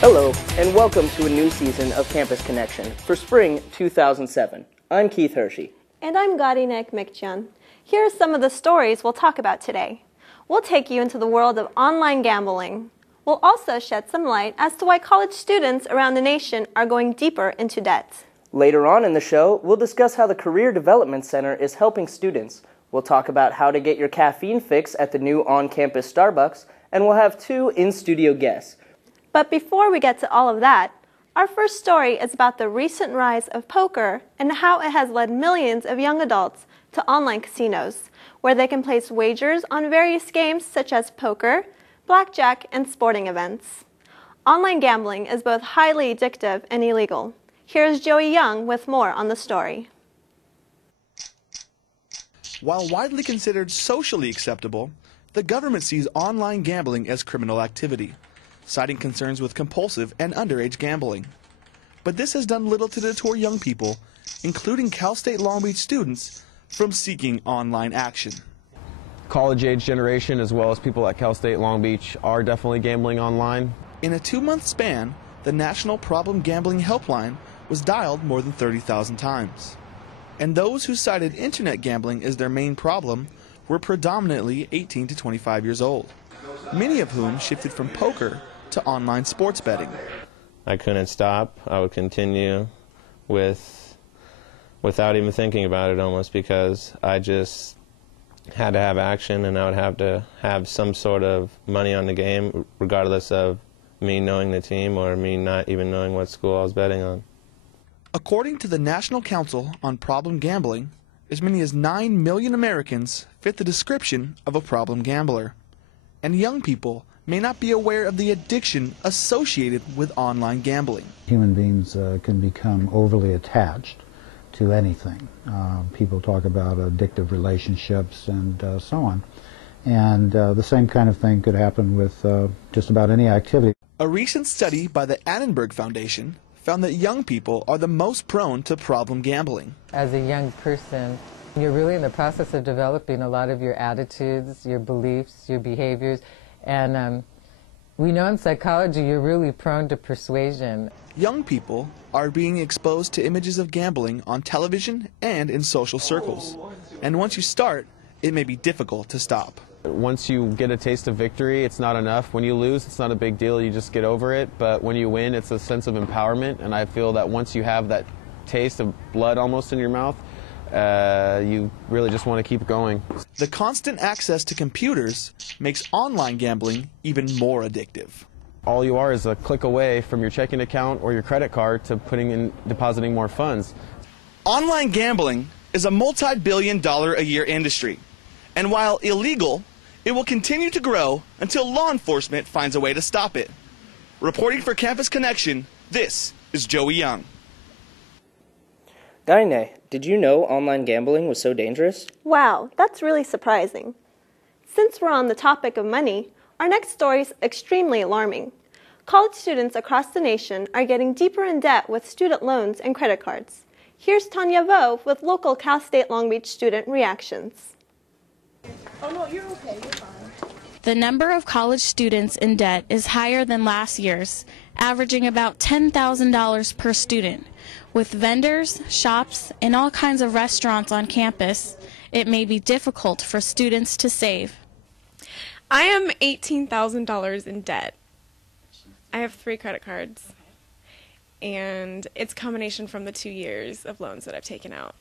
Hello, and welcome to a new season of Campus Connection for spring 2007. I'm Keith Hershey. And I'm Garinee Akmakjian. Here are some of the stories we'll talk about today. We'll take you into the world of online gambling. We'll also shed some light as to why college students around the nation are going deeper into debt. Later on in the show, we'll discuss how the Career Development Center is helping students. We'll talk about how to get your caffeine fix at the new on-campus Starbucks, and we'll have two in-studio guests. But before we get to all of that, our first story is about the recent rise of poker and how it has led millions of young adults to online casinos, where they can place wagers on various games such as poker, blackjack, and sporting events. Online gambling is both highly addictive and illegal. Here's Joey Young with more on the story. While widely considered socially acceptable, the government sees online gambling as criminal activity, citing concerns with compulsive and underage gambling. But this has done little to deter young people, including Cal State Long Beach students, from seeking online action. College-age generation as well as people at Cal State Long Beach are definitely gambling online. In a 2-month span, the National Problem Gambling Helpline was dialed more than 30,000 times. And those who cited internet gambling as their main problem were predominantly 18 to 25 years old, many of whom shifted from poker to online sports betting. I couldn't stop. I would continue without even thinking about it almost, because I just had to have action, and I would have to have some sort of money on the game regardless of me knowing the team or me not even knowing what school I was betting on. According to the National Council on Problem Gambling, as many as 9 million Americans fit the description of a problem gambler. And young people may not be aware of the addiction associated with online gambling. Human beings can become overly attached to anything. People talk about addictive relationships and so on. And the same kind of thing could happen with just about any activity. A recent study by the Annenberg Foundation found that young people are the most prone to problem gambling. As a young person, you're really in the process of developing a lot of your attitudes, your beliefs, your behaviors, and we know in psychology you're really prone to persuasion. Young people are being exposed to images of gambling on television and in social circles. And once you start, it may be difficult to stop. Once you get a taste of victory, it's not enough. When you lose, it's not a big deal. You just get over it. But when you win, it's a sense of empowerment. And I feel that once you have that taste of blood almost in your mouth, you really just want to keep going. The constant access to computers makes online gambling even more addictive. All you are is a click away from your checking account or your credit card to depositing more funds. Online gambling is a multi-billion-dollar-a-year industry. And while illegal, it will continue to grow until law enforcement finds a way to stop it. Reporting for Campus Connection, this is Joey Young. Garinee, did you know online gambling was so dangerous? Wow, that's really surprising. Since we're on the topic of money, our next story is extremely alarming. College students across the nation are getting deeper in debt with student loans and credit cards. Here's Tania Vo with local Cal State Long Beach student reactions. Oh no, you're okay, you're fine. The number of college students in debt is higher than last year's, averaging about $10,000 per student. With vendors, shops, and all kinds of restaurants on campus, it may be difficult for students to save. I am $18,000 in debt. I have 3 credit cards, and it's a combination from the 2 years of loans that I've taken out.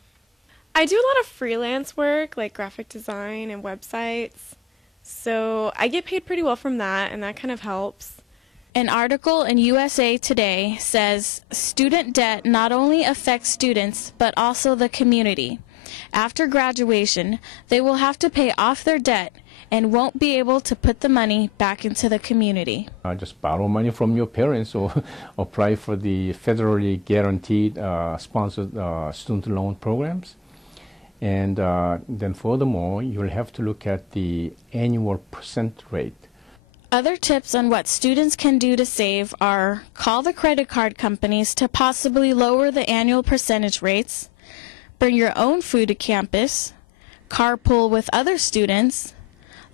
I do a lot of freelance work, like graphic design and websites, so I get paid pretty well from that, and that kind of helps. An article in USA Today says student debt not only affects students, but also the community. After graduation, they will have to pay off their debt and won't be able to put the money back into the community. Just borrow money from your parents or apply for the federally guaranteed sponsored student loan programs. And then furthermore, you'll have to look at the annual percent rate. Other tips on what students can do to save are call the credit card companies to possibly lower the annual percentage rates, bring your own food to campus, carpool with other students,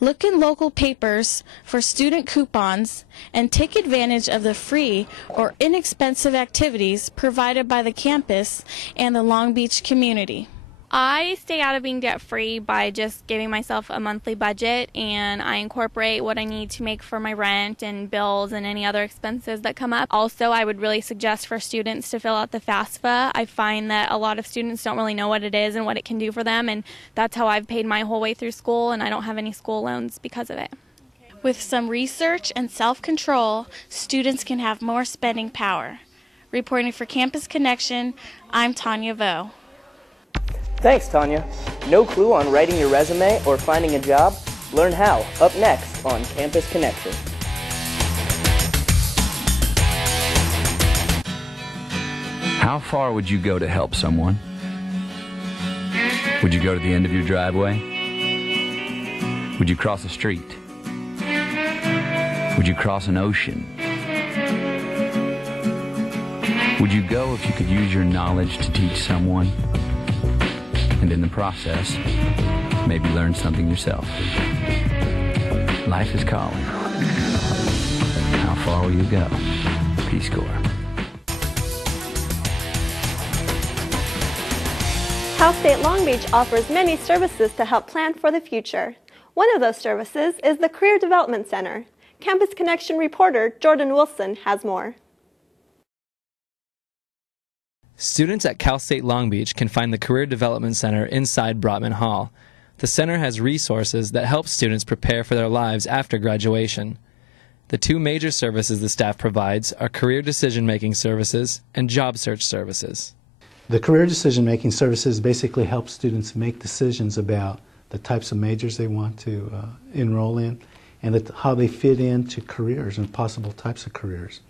look in local papers for student coupons, and take advantage of the free or inexpensive activities provided by the campus and the Long Beach community. I stay out of being debt-free by just giving myself a monthly budget, and I incorporate what I need to make for my rent and bills and any other expenses that come up. Also, I would really suggest for students to fill out the FAFSA. I find that a lot of students don't really know what it is and what it can do for them, and that's how I've paid my whole way through school, and I don't have any school loans because of it. With some research and self-control, students can have more spending power. Reporting for Campus Connection, I'm Tania Vo. Thanks, Tanya. No clue on writing your resume or finding a job? Learn how, up next on Campus Connection. How far would you go to help someone? Would you go to the end of your driveway? Would you cross a street? Would you cross an ocean? Would you go if you could use your knowledge to teach someone? And in the process, maybe learn something yourself. Life is calling. How far will you go? Peace Corps. Cal State Long Beach offers many services to help plan for the future. One of those services is the Career Development Center. Campus Connection reporter Jordon Wilson has more. Students at Cal State Long Beach can find the Career Development Center inside Brotman Hall. The center has resources that help students prepare for their lives after graduation. The two major services the staff provides are career decision-making services and job search services. The career decision-making services basically help students make decisions about the types of majors they want to enroll in and how they fit into careers and possible types of careers.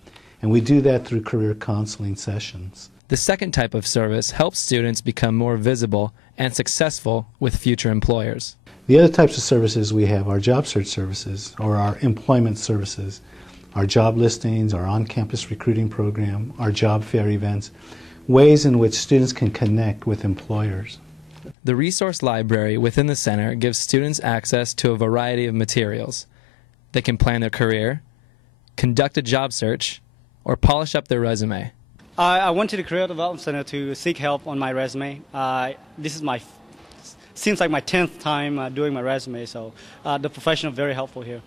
And we do that through career counseling sessions. The second type of service helps students become more visible and successful with future employers. The other types of services we have are job search services or our employment services, our job listings, our on-campus recruiting program, our job fair events, ways in which students can connect with employers. The resource library within the center gives students access to a variety of materials. They can plan their career, conduct a job search, or polish up their resume. I went to the Career Development Center to seek help on my resume. This is seems like my 10th time doing my resume, so the professional is very helpful here.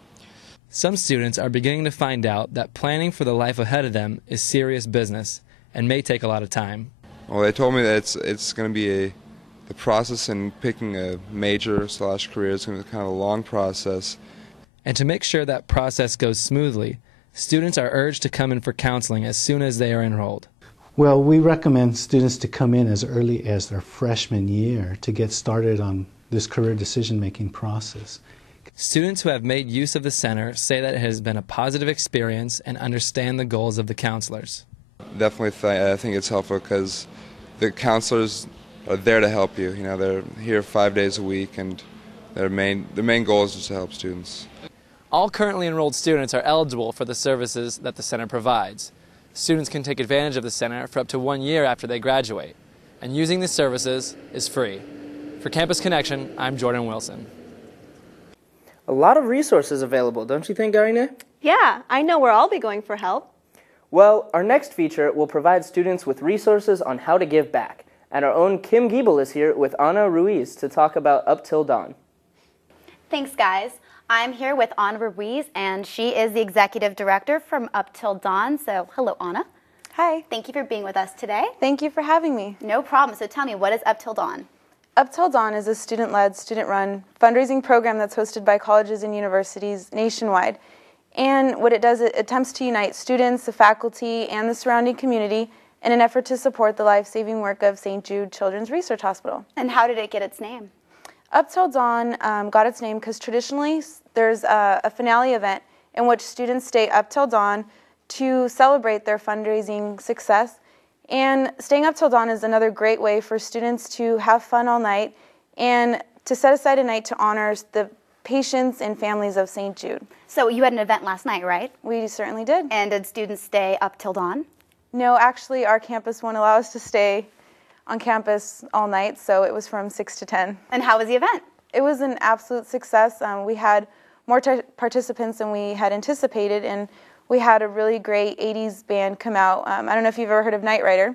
Some students are beginning to find out that planning for the life ahead of them is serious business and may take a lot of time. Well, they told me that it's going to be the process in picking a major / career is going to be kind of a long process. And to make sure that process goes smoothly, students are urged to come in for counseling as soon as they are enrolled. Well, we recommend students to come in as early as their freshman year to get started on this career decision-making process. Students who have made use of the center say that it has been a positive experience and understand the goals of the counselors. Definitely, I think it's helpful because the counselors are there to help you. You know, they're here 5 days a week, and their main goal is just to help students. All currently enrolled students are eligible for the services that the center provides. Students can take advantage of the center for up to 1 year after they graduate, and using the services is free. For Campus Connection, I'm Jordon Wilson. A lot of resources available, don't you think, Garinee? Yeah, I know where I'll be going for help. Well, our next feature will provide students with resources on how to give back. And our own Kim Giebel is here with Ana Ruiz to talk about Up Till Dawn. Thanks, guys. I'm here with Ana Ruiz, and she is the Executive Director from Up Till Dawn. So, hello, Ana. Hi. Thank you for being with us today. Thank you for having me. No problem. So tell me, what is Up Till Dawn? Up Till Dawn is a student-led, student-run fundraising program that's hosted by colleges and universities nationwide. And what it does, it attempts to unite students, the faculty, and the surrounding community in an effort to support the life-saving work of St. Jude Children's Research Hospital. And how did it get its name? Up Till Dawn got its name because traditionally there's a finale event in which students stay up till dawn to celebrate their fundraising success. And staying up till dawn is another great way for students to have fun all night and to set aside a night to honor the patients and families of St. Jude. So you had an event last night, right? We certainly did. And did students stay up till dawn? No, actually our campus won't allow us to stay on campus all night, so it was from 6 to 10. And how was the event? It was an absolute success. We had more participants than we had anticipated, and we had a really great 80s band come out. I don't know if you've ever heard of Night Rider.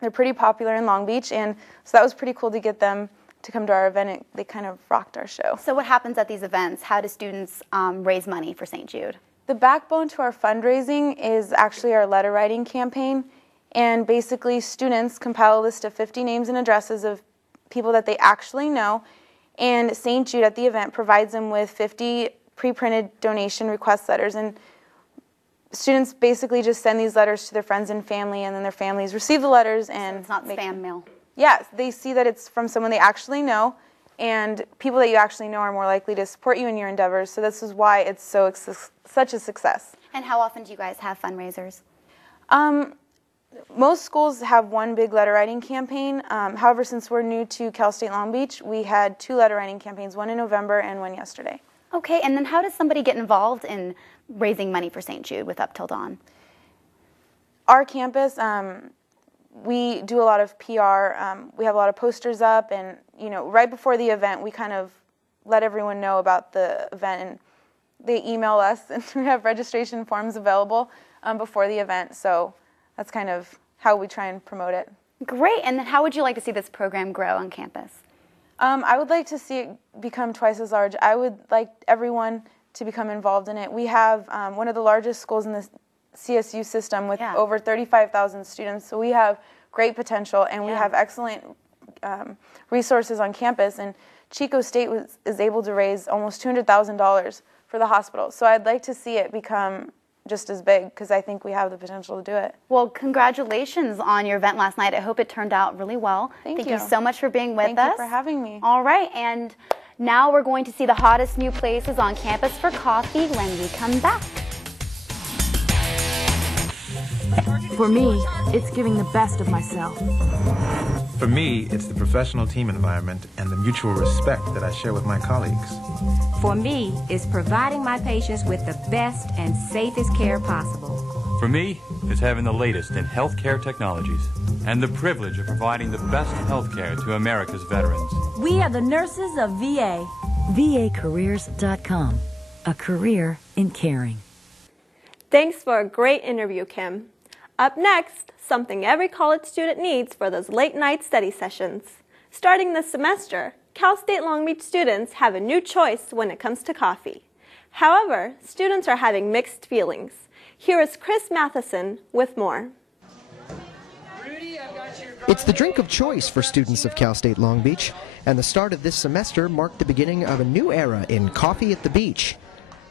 They're pretty popular in Long Beach, and so that was pretty cool to get them to come to our event. They kind of rocked our show. So what happens at these events? How do students raise money for St. Jude? The backbone to our fundraising is actually our letter writing campaign, and basically students compile a list of 50 names and addresses of people that they actually know, and St. Jude at the event provides them with 50 pre-printed donation request letters, and students basically just send these letters to their friends and family, and then their families receive the letters. And so it's not spam mail. Yes, they see that it's from someone they actually know, and people that you actually know are more likely to support you in your endeavors, so this is why it's such a success. And how often do you guys have fundraisers? Most schools have one big letter writing campaign. However, since we're new to Cal State Long Beach, we had 2 letter writing campaigns, one in November and one yesterday. Okay, and then how does somebody get involved in raising money for St. Jude with Up Till Dawn? Our campus, we do a lot of PR. We have a lot of posters up, and right before the event, we kind of let everyone know about the event, and they email us, and we have registration forms available before the event. So that's kind of how we try and promote it. Great, and then how would you like to see this program grow on campus? I would like to see it become twice as large. I would like everyone to become involved in it. We have one of the largest schools in the CSU system with over 35,000 students, so we have great potential, and we have excellent resources on campus, and Chico State is able to raise almost $200,000 for the hospital. So I'd like to see it become just as big, because I think we have the potential to do it. Well, congratulations on your event last night. I hope it turned out really well. Thank you so much for being with us. Thank you for having me. All right, and now we're going to see the hottest new places on campus for coffee when we come back. For me, it's giving the best of myself. For me, it's the professional team environment and the mutual respect that I share with my colleagues. For me, it's providing my patients with the best and safest care possible. For me, it's having the latest in healthcare technologies and the privilege of providing the best healthcare to America's veterans. We are the nurses of VA. VAcareers.com, a career in caring. Thanks for a great interview, Kim. Up next, something every college student needs for those late-night study sessions. Starting this semester, Cal State Long Beach students have a new choice when it comes to coffee. However, students are having mixed feelings. Here is Chris Mathiasen with more. It's the drink of choice for students of Cal State Long Beach, and the start of this semester marked the beginning of a new era in coffee at the beach.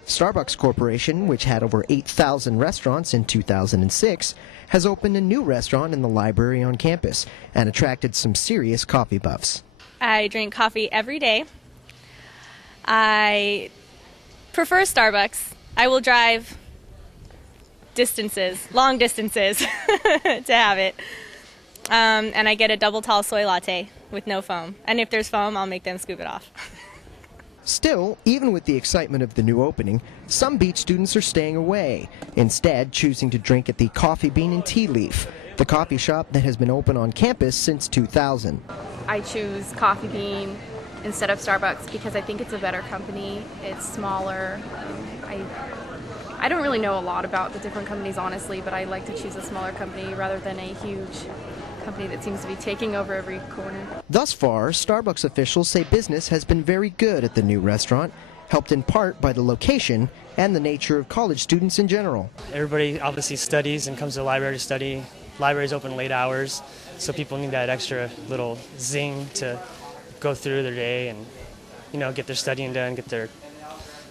Starbucks Corporation, which had over 8,000 restaurants in 2006, has opened a new restaurant in the library on campus and attracted some serious coffee buffs. I drink coffee every day. I prefer Starbucks. I will drive distances, long distances, to have it. And I get a double tall soy latte with no foam. And if there's foam, I'll make them scoop it off. Still, even with the excitement of the new opening, some beach students are staying away, instead choosing to drink at the Coffee Bean and Tea Leaf, the coffee shop that has been open on campus since 2000. I choose Coffee Bean instead of Starbucks because I think it's a better company. It's smaller. I don't really know a lot about the different companies, honestly, but I like to choose a smaller company rather than a huge company that seems to be taking over every corner. Thus far, Starbucks officials say business has been very good at the new restaurant, helped in part by the location and the nature of college students in general. Everybody obviously studies and comes to the library to study. Libraries open late hours, so people need that extra little zing to go through their day and, get their studying done, get their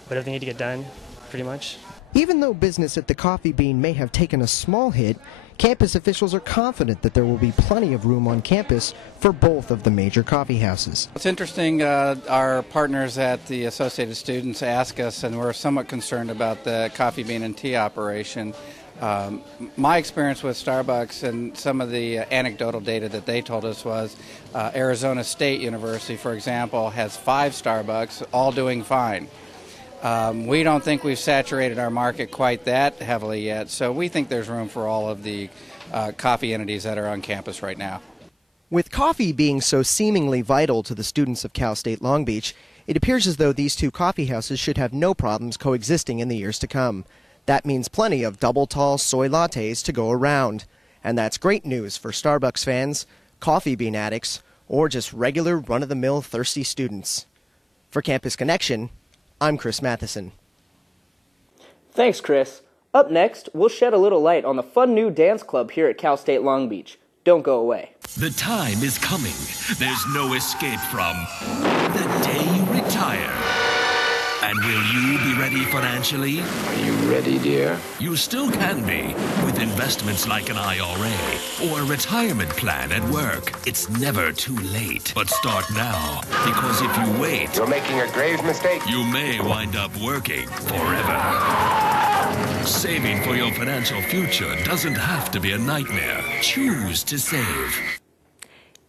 whatever they need to get done, pretty much. Even though business at the Coffee Bean may have taken a small hit, campus officials are confident that there will be plenty of room on campus for both of the major coffee houses. It's interesting, our partners at the Associated Students ask us, and we're somewhat concerned about the Coffee Bean and Tea operation. My experience with Starbucks and some of the anecdotal data that they told us was Arizona State University, for example, has 5 Starbucks, all doing fine. We don't think we've saturated our market quite that heavily yet, so we think there's room for all of the coffee entities that are on campus right now. With coffee being so seemingly vital to the students of Cal State Long Beach, It appears as though these two coffee houses should have no problems coexisting in the years to come. That means plenty of double tall soy lattes to go around. And that's great news for Starbucks fans, coffee bean addicts, or just regular run-of-the-mill thirsty students. For Campus Connection, I'm Chris Mathiasen. Thanks, Chris. Up next, we'll shed a little light on the fun new dance club here at Cal State Long Beach. Don't go away. The time is coming. There's no escape from the day you retire. And will you be ready financially? Are you ready, dear? You still can be, with investments like an IRA or a retirement plan at work. It's never too late. But start now, because if you wait, you're making a grave mistake. You may wind up working forever. Saving for your financial future doesn't have to be a nightmare. Choose to save.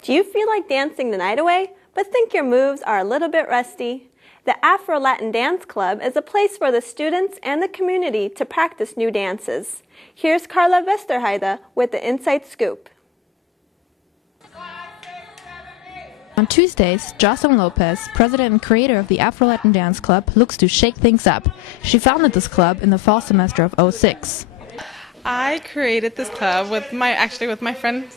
Do you feel like dancing the night away, but think your moves are a little bit rusty? The Afro-Latin Dance Club is a place for the students and the community to practice new dances. Here's Carla Westerheide with the Inside Scoop. On Tuesdays, Jocelyn Lopez, president and creator of the Afro-Latin Dance Club, looks to shake things up. She founded this club in the fall semester of '06. I created this club with my friend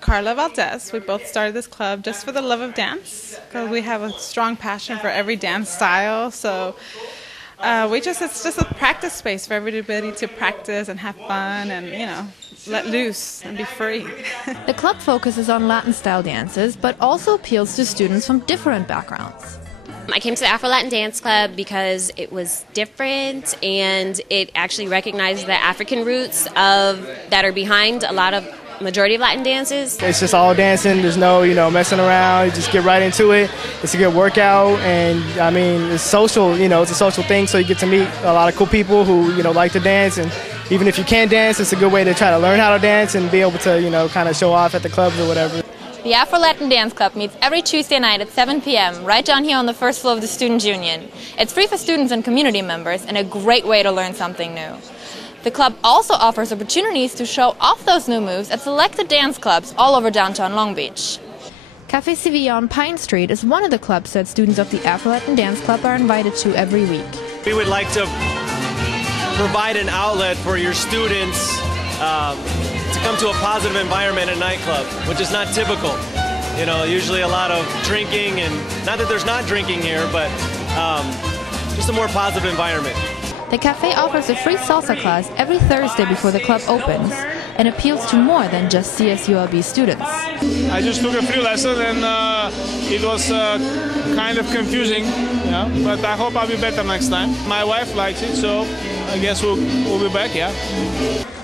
Carla Valdez. We both started this club just for the love of dance, because we have a strong passion for every dance style. So it's just a practice space for everybody to practice and have fun and, let loose and be free. The club focuses on Latin-style dances, but also appeals to students from different backgrounds. I came to the Afro-Latin Dance Club because it was different and it actually recognized the African roots that are behind a lot of majority of Latin dances. It's just all dancing. There's no, messing around. You just get right into it. It's a good workout, and it's social. It's a social thing, so you get to meet a lot of cool people who, like to dance, and even if you can't dance, it's a good way to try to learn how to dance and be able to, kind of show off at the clubs or whatever. The Afro-Latin Dance Club meets every Tuesday night at 7 p.m. right down here on the first floor of the Student Union. It's free for students and community members and a great way to learn something new. The club also offers opportunities to show off those new moves at selected dance clubs all over downtown Long Beach. Café Sevilla on Pine Street is one of the clubs that students of the Afro-Latin Dance Club are invited to every week. We would like to provide an outlet for your students to come to a positive environment at a nightclub, which is not typical. Usually a lot of drinking, and not that there's not drinking here, but just a more positive environment. The cafe offers a free salsa class every Thursday before the club opens and appeals to more than just CSULB students. I just took a free lesson and it was kind of confusing, but I hope I'll be better next time. My wife likes it, so I guess we'll be back, yeah.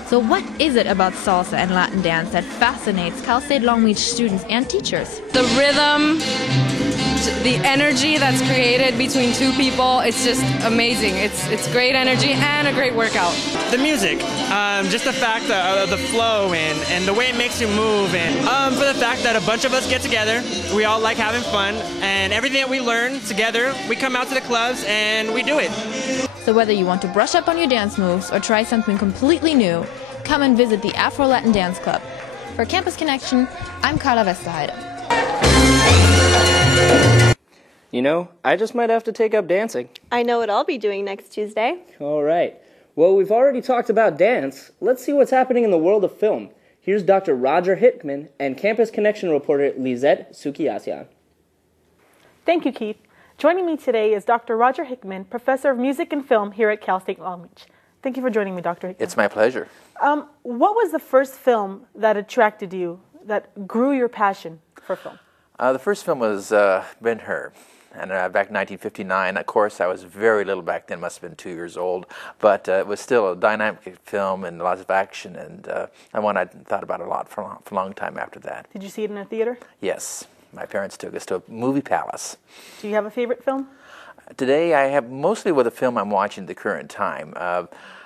So what is it about salsa and Latin dance that fascinates Cal State Long Beach students and teachers? The rhythm, the energy that's created between two people, it's just amazing. It's great energy and a great workout. The music, just the fact of the flow and the way it makes you move, and for the fact that a bunch of us get together, we all like having fun, and everything that we learn together, we come out to the clubs and we do it. So whether you want to brush up on your dance moves or try something completely new, come and visit the Afro-Latin Dance Club. For Campus Connection, I'm Carla Westerheide. I just might have to take up dancing. I know what I'll be doing next Tuesday. All right. Well, we've already talked about dance. Let's see what's happening in the world of film. Here's Dr. Roger Hickman and Campus Connection reporter Lisette Sukiasian. Thank you, Keith. Joining me today is Dr. Roger Hickman, Professor of Music and Film here at Cal State Long Beach. Thank you for joining me, Dr. Hickman. It's my pleasure. What was the first film that attracted you, that grew your passion for film? The first film was Ben-Hur, and back in 1959. Of course, I was very little back then, must have been 2 years old, but it was still a dynamic film and lots of action, and one I thought about a lot for a long time after that. Did you see it in a theater? Yes. My parents took us to a movie palace. Do you have a favorite film? Today, I have mostly with a film I'm watching at the current time.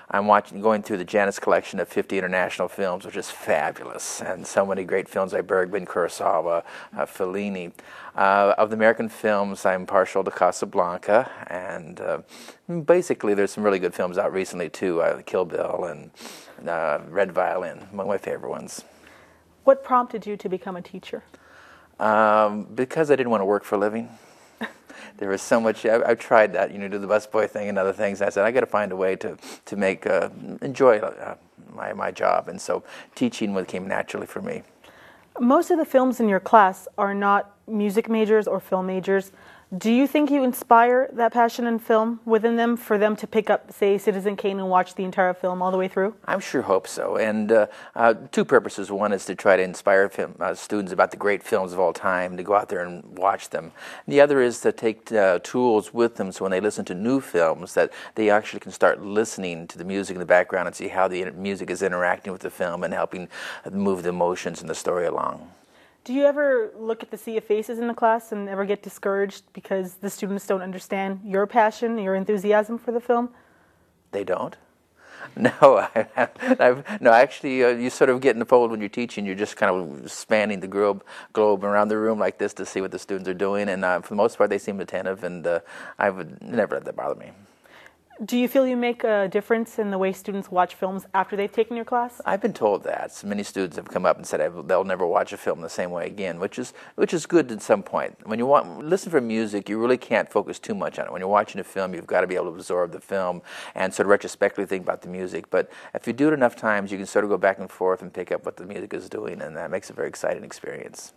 I'm going through the Janus collection of 50 international films, which is fabulous, and so many great films by Bergman, Kurosawa, Fellini. Of the American films, I'm partial to Casablanca, and basically there's some really good films out recently too, Kill Bill and Red Violin, among my favorite ones. What prompted you to become a teacher? Because I didn't want to work for a living. there was so much. I've tried that, do the busboy thing and other things. I said I got to find a way to make enjoy my job, and so teaching came naturally for me. Most of the films in your class are not music majors or film majors. Do you think you inspire that passion in film within them for them to pick up, say, Citizen Kane and watch the entire film all the way through? I sure hope so. And two purposes. One is to try to inspire students about the great films of all time, to go out there and watch them. And the other is to take tools with them so when they listen to new films that they actually can start listening to the music in the background and see how the music is interacting with the film and helping move the emotions and the story along. Do you ever look at the sea of faces in the class and ever get discouraged because the students don't understand your passion, your enthusiasm for the film? They don't? No, no. Actually, you sort of get in the fold when you're teaching. You're just kind of spanning the globe around the room like this to see what the students are doing, and for the most part, they seem attentive, and I would never let that bother me. Do you feel you make a difference in the way students watch films after they've taken your class? I've been told that. So many students have come up and said they'll never watch a film the same way again, which is good at some point. When you listen for music, you really can't focus too much on it. When you're watching a film, you've got to be able to absorb the film and sort of retrospectively think about the music. But if you do it enough times, you can sort of go back and forth and pick up what the music is doing, and that makes a very exciting experience.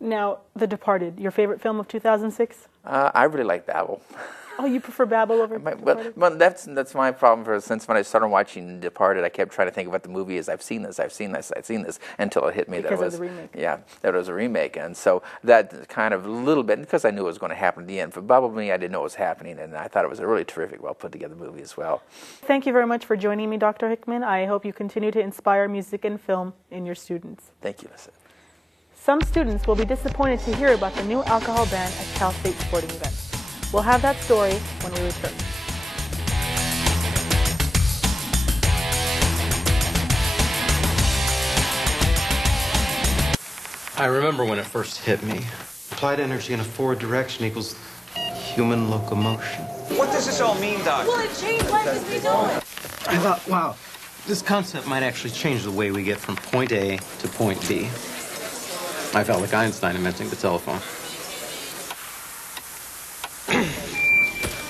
Now, The Departed, your favorite film of 2006? I really like Babel. Oh, you prefer Babel over Departed? Well, that's my problem since when I started watching Departed, I kept trying to think of what the movie is. I've seen this, until it hit me that it was, of the remake. Yeah, that it was a remake. And so that kind of a little bit, because I knew it was going to happen at the end. For Babel, I didn't know what was happening, and I thought it was a really terrific, well put together movie as well. Thank you very much for joining me, Dr. Hickman. I hope you continue to inspire music and film in your students. Thank you, Lisa. Some students will be disappointed to hear about the new alcohol ban at Cal State sporting events. We'll have that story when we return. I remember when it first hit me. Applied energy in a forward direction equals human locomotion. What does this all mean, Doc? Well, it changed life as we know it. I thought, wow, this concept might actually change the way we get from point A to point B. I felt like Einstein inventing the telephone.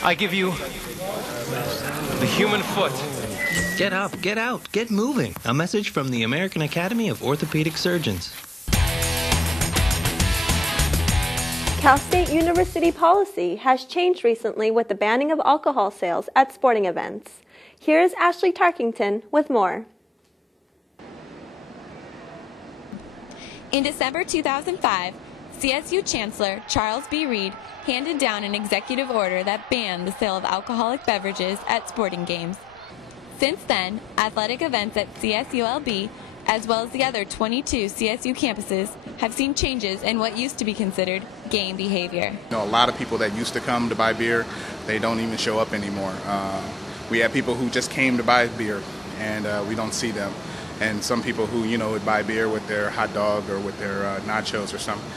I give you the human foot. Get up, get out, get moving. A message from the American Academy of Orthopedic Surgeons. Cal State University policy has changed recently with the banning of alcohol sales at sporting events. Here is Ashley Tarkington with more. In December 2005, CSU Chancellor Charles B. Reed handed down an executive order that banned the sale of alcoholic beverages at sporting games. Since then, athletic events at CSULB, as well as the other 22 CSU campuses, have seen changes in what used to be considered game behavior. A lot of people that used to come to buy beer, they don't even show up anymore. We have people who just came to buy beer, and we don't see them. And some people who, would buy beer with their hot dog or with their nachos or something.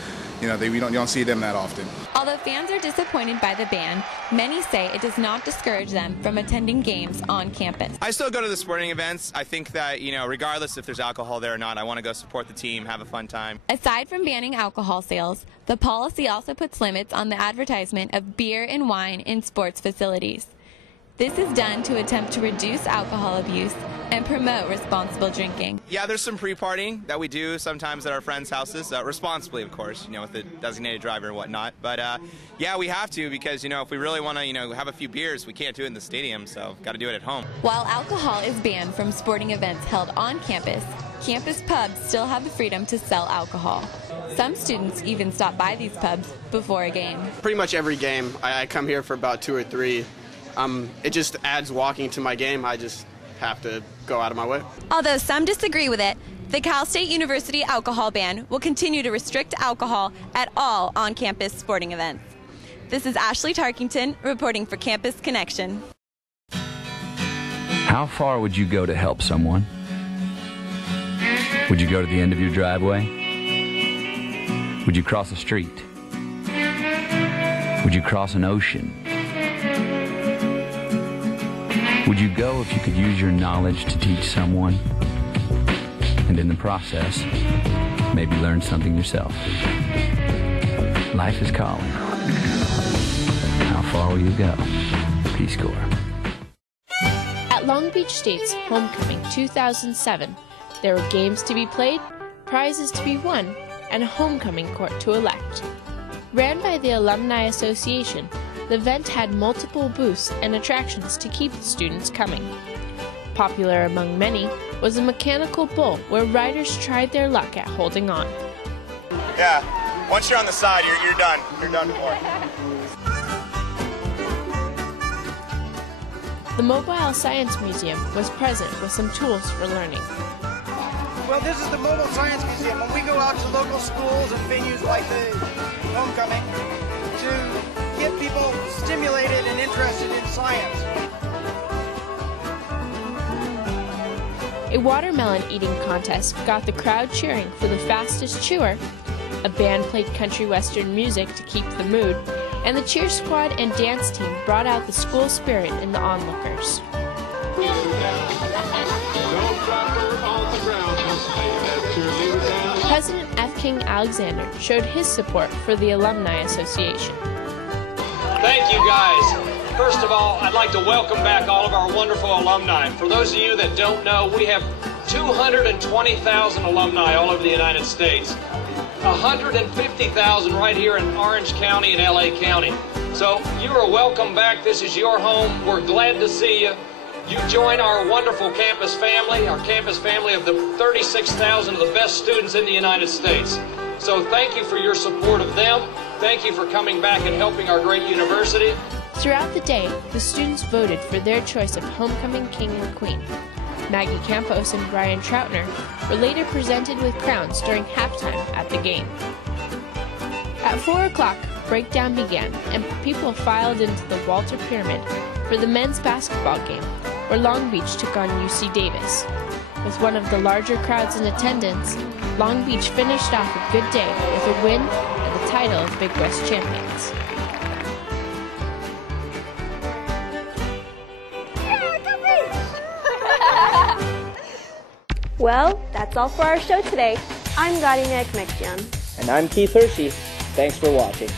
You don't see them that often. Although fans are disappointed by the ban, many say it does not discourage them from attending games on campus. I still go to the sporting events. I think that, regardless if there's alcohol there or not, I want to go support the team, have a fun time. Aside from banning alcohol sales, the policy also puts limits on the advertisement of beer and wine in sports facilities. This is done to attempt to reduce alcohol abuse and promote responsible drinking. Yeah, there's some pre-partying that we do sometimes at our friends' houses, responsibly, of course, with a designated driver and whatnot. But yeah, we have to because, if we really want to, have a few beers, we can't do it in the stadium, so got to do it at home. While alcohol is banned from sporting events held on campus, campus pubs still have the freedom to sell alcohol. Some students even stop by these pubs before a game. Pretty much every game. I come here for about 2 or 3. It just adds walking to my game. I just have to go out of my way. Although some disagree with it, the Cal State University alcohol ban will continue to restrict alcohol at all on-campus sporting events. This is Ashley Tarkington reporting for Campus Connection. How far would you go to help someone? Would you go to the end of your driveway? Would you cross a street? Would you cross an ocean? Would you go if you could use your knowledge to teach someone, and in the process, maybe learn something yourself? Life is calling. far will you go? Peace Corps. At Long Beach State's Homecoming 2007, there were games to be played, prizes to be won, and a homecoming court to elect. Ran by the Alumni Association, the event had multiple booths and attractions to keep the students coming. Popular among many was a mechanical bull where riders tried their luck at holding on. Yeah, once you're on the side, you're done. You're done for. The Mobile Science Museum was present with some tools for learning. Well, this is the Mobile Science Museum. When we go out to local schools and venues like the Homecoming to get people stimulated and interested in science. A watermelon eating contest got the crowd cheering for the fastest chewer, a band played country western music to keep the mood, and the cheer squad and dance team brought out the school spirit in the onlookers. President F. King Alexander showed his support for the Alumni Association. Thank you, guys. First of all, I'd like to welcome back all of our wonderful alumni. For those of you that don't know, we have 220,000 alumni all over the United States. 150,000 right here in Orange County and LA County. So you are welcome back. This is your home. We're glad to see you. You join our wonderful campus family, our campus family of the 36,000 of the best students in the United States. So thank you for your support of them. Thank you for coming back and helping our great university. Throughout the day, the students voted for their choice of homecoming king and queen. Maggie Campos and Brian Troutner were later presented with crowns during halftime at the game. At 4 o'clock, breakdown began, and people filed into the Walter Pyramid for the men's basketball game, where Long Beach took on UC Davis. With one of the larger crowds in attendance, Long Beach finished off a good day with a win and the title of Big West champions. Well, that's all for our show today. I'm Garinee Akmakjian. And I'm Keith Hershey. Thanks for watching.